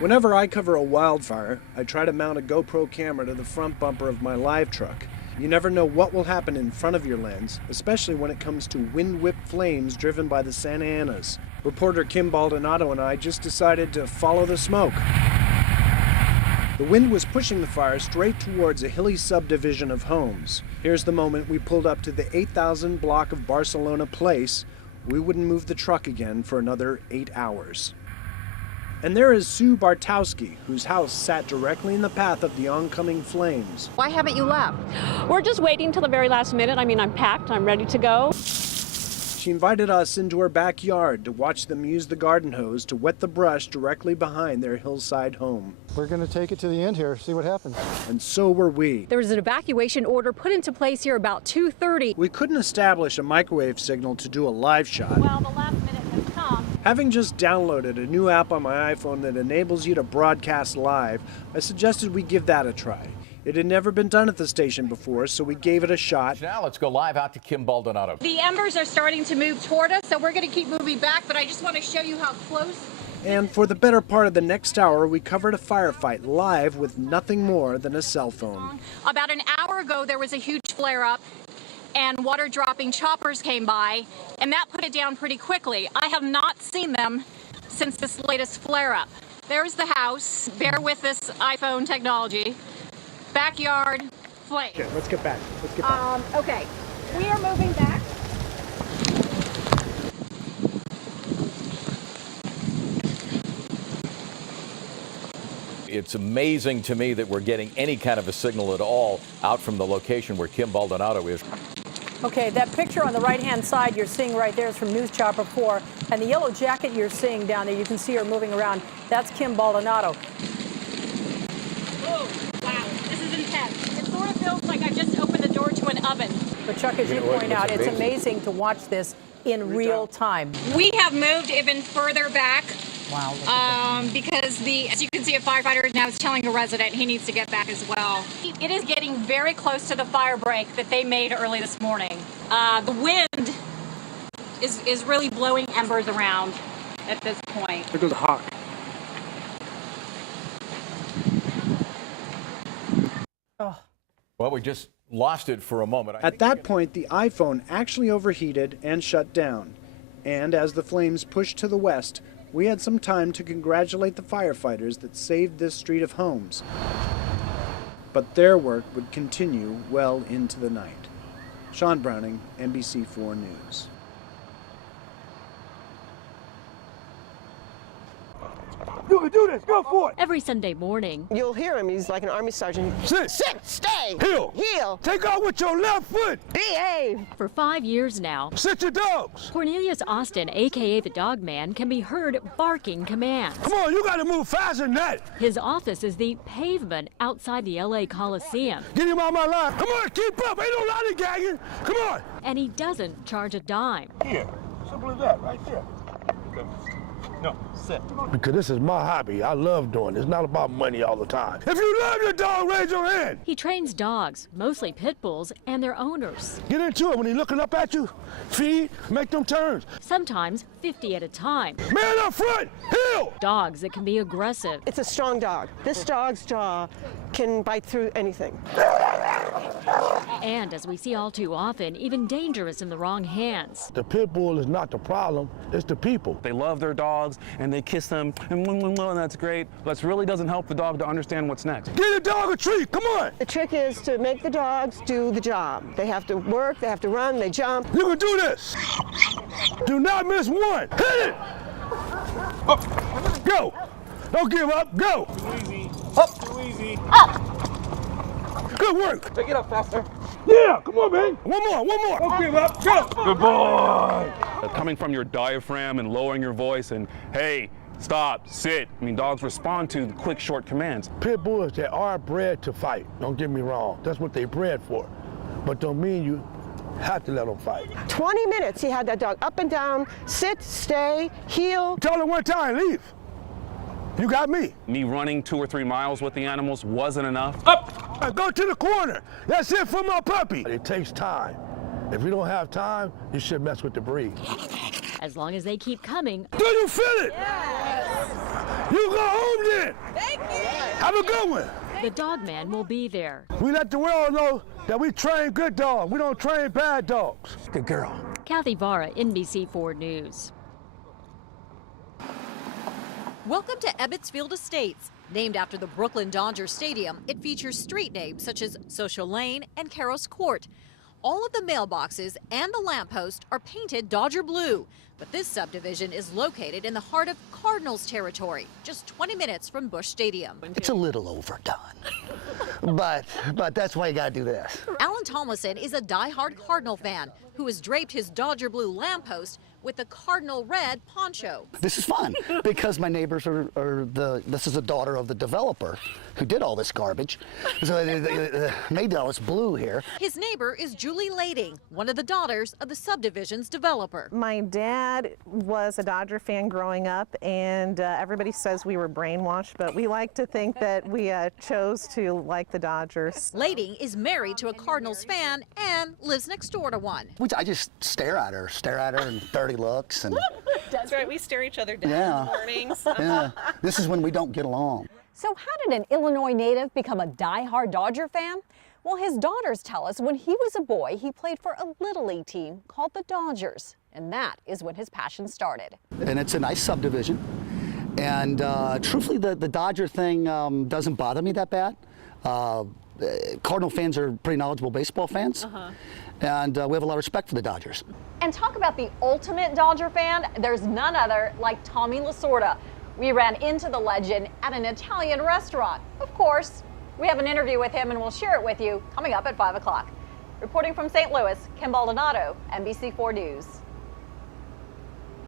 Whenever I cover a wildfire, I try to mount a GoPro camera to the front bumper of my live truck. You never know what will happen in front of your lens, especially when it comes to wind-whipped flames driven by the Santa Anas. Reporter Kim Baldonado and I just decided to follow the smoke. The wind was pushing the fire straight towards a hilly subdivision of homes. Here's the moment we pulled up to the 8,000 block of Barcelona Place. We wouldn't move the truck again for another 8 hours. And there is Sue Bartowski, whose house sat directly in the path of the oncoming flames. Why haven't you left? We're just waiting till the very last minute. I mean, I'm packed, I'm ready to go. She invited us into her backyard to watch them use the garden hose to wet the brush directly behind their hillside home. We're going to take it to the end here, see what happens. And so were we. There was an evacuation order put into place here about 2:30. We couldn't establish a microwave signal to do a live shot. Well, the last minute has come. Having just downloaded a new app on my iPhone that enables you to broadcast live, I suggested we give that a try. It had never been done at the station before, so we gave it a shot. Now let's go live out to Kim Baldonado. The embers are starting to move toward us, so we're going to keep moving back, but I just want to show you how close. And for the better part of the next hour, we covered a firefight live with nothing more than a cell phone. About an hour ago, there was a huge flare-up, and water-dropping choppers came by, and that put it down pretty quickly. I have not seen them since this latest flare-up. There's the house. Bear with this iPhone technology. Backyard, flame. Okay, let's get back. Okay, we are moving back. It's amazing to me that we're getting any kind of a signal at all out from the location where Kim Baldonado is. Okay, that picture on the right-hand side you're seeing right there is from News Chopper 4, and the yellow jacket you're seeing down there, you can see her moving around. That's Kim Baldonado. Oh, wow, this is intense. It sort of feels like I've just opened the door to an oven. But Chuck, as you point out, it's amazing to watch this in real time. We have moved even further back. Wow. Because as you can see, a firefighter now is telling a resident he needs to get back as well. It is getting very close to the fire break that they made early this morning. The wind is really blowing embers around at this point. There goes a hawk. Oh. Well, we just lost it for a moment. At that point, the iPhone actually overheated and shut down. And as the flames pushed to the west, we had some time to congratulate the firefighters that saved this street of homes. But their work would continue well into the night. Sean Browning, NBC4 News. You can do this. Go for it. Every Sunday morning, You'll hear him. He's like an army sergeant. Sit. Stay. Heel. Heel. Take off with your left foot. Behave. for 5 years now, Sit your dogs. Cornelius Austin, a.k.a. the Dog Man, can be heard barking commands. Come on, you got to move faster than that. His office is the pavement outside the L.A. Coliseum, Get him out my line. Come on, keep up. Ain't no lollygagging. Come on. and he doesn't charge a dime. Here. Simple as that, right there. No, sit. Because this is my hobby. I love doing it. It's not about money all the time. If you love your dog, raise your hand. He trains dogs, mostly pit bulls, and their owners, Get into it. When he's looking up at you, feed, make them turns. sometimes 50 at a time. Man up front, heel. Dogs that can be aggressive. It's a strong dog. This dog's jaw can bite through anything. And as we see all too often, even dangerous in the wrong hands. The pit bull is not the problem. It's the people. They love their dogs and they kiss them and that's great, but it really doesn't help the dog to understand what's next. Get a dog a treat. Come on. The trick is to make the dogs do the job. They have to work, they have to run, they jump. You can do this. Do not miss one. Hit it. Up. Go. Don't give up. Go. Too easy. Up. Too easy. Up. Good work. Take it up faster. Yeah, come on, man. One more. Don't give up. Go. Good boy. Coming from your diaphragm and lowering your voice and, hey, stop, sit. I mean, dogs respond to quick, short commands. Pit bulls, they are bred to fight. Don't get me wrong. That's what they bred for. But don't mean you have to let them fight. 20 minutes he had that dog up and down, sit, stay, heel. Tell them one time, leave. You got me. Me running 2 or 3 miles with the animals wasn't enough. Up. Go to the corner. That's it for my puppy. It takes time. If you don't have time, you should mess with the breed. As long as they keep coming, Do you feel it? Yes. You go home then. Thank you. Have a good one. The dog man will be there. We let the world know that we train good dogs. We don't train bad dogs. Good girl. Kathy Vara, NBC4 News. Welcome to Ebbets Field Estates. Named after the Brooklyn Dodgers Stadium, it features street names such as Social Lane and Carroll's Court. All of the mailboxes and the lamppost are painted Dodger blue, but this subdivision is located in the heart of Cardinals territory, just 20 minutes from Busch Stadium. It's a little overdone, but that's why you gotta do this. Alan Tomlinson is a diehard Cardinal fan who has draped his Dodger blue lamppost with the Cardinal red poncho. This is fun because my neighbors this is the daughter of the developer who did all this garbage. So they made all this blue here. His neighbor is Julie Lading, one of the daughters of the subdivision's developer. My dad was a Dodger fan growing up, and everybody says we were brainwashed, but we like to think that we chose to like the Dodgers. Lading is married to a Cardinals fan and lives next door to one. I just stare at her and 30 looks. And that's right, we stare each other down in the mornings. Yeah, this is when we don't get along. So how did an Illinois native become a diehard Dodger fan? Well, his daughters tell us when he was a boy, he played for a Little League team called the Dodgers. And that is when his passion started. And it's a nice subdivision. And truthfully, the Dodger thing doesn't bother me that bad. Cardinal fans are pretty knowledgeable baseball fans. And we have a lot of respect for the Dodgers. And talk about the ultimate Dodger fan, there's none other like Tommy Lasorda. We ran into the legend at an Italian restaurant. Of course, we have an interview with him and we'll share it with you coming up at 5 o'clock. Reporting from St. Louis, Kim Baldonado, NBC4 News.